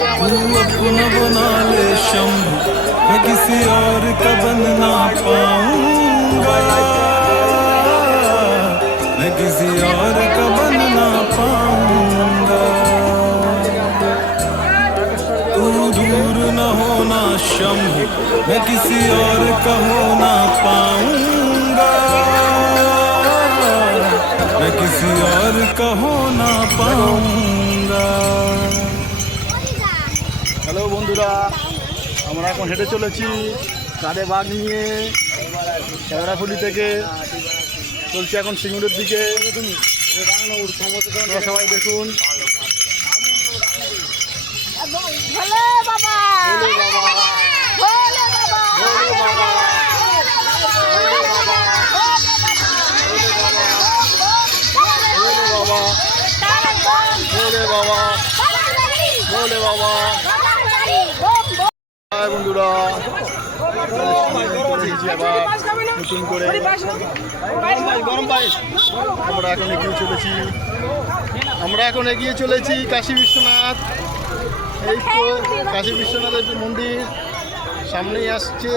तू अपना बना ले शंभु, मैं किसी और का बन ना पाऊंगा, मैं किसी और का बन ना पाऊंगा। तू दूर न होना शंभु, मैं किसी और का हो ना पाऊंगा, मैं किसी और का हो ना पाऊंगा। হ্যালো বন্ধুরা, আমরা এখন হেঁটে চলেছি কাঁধে বাঘ নিয়ে ক্যামেরাফুলি থেকে চলছি এখন সিঙ্গুরের দিকে। সবাই দেখুন। বন্ধুরা নতুন করে আমরা এখন এগিয়ে চলেছি কাশী বিশ্বনাথ। এই তো কাশী বিশ্বনাথের মন্দির সামনেই আসছে।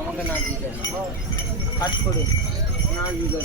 আমাকে না দিতে হাট করে না দিতে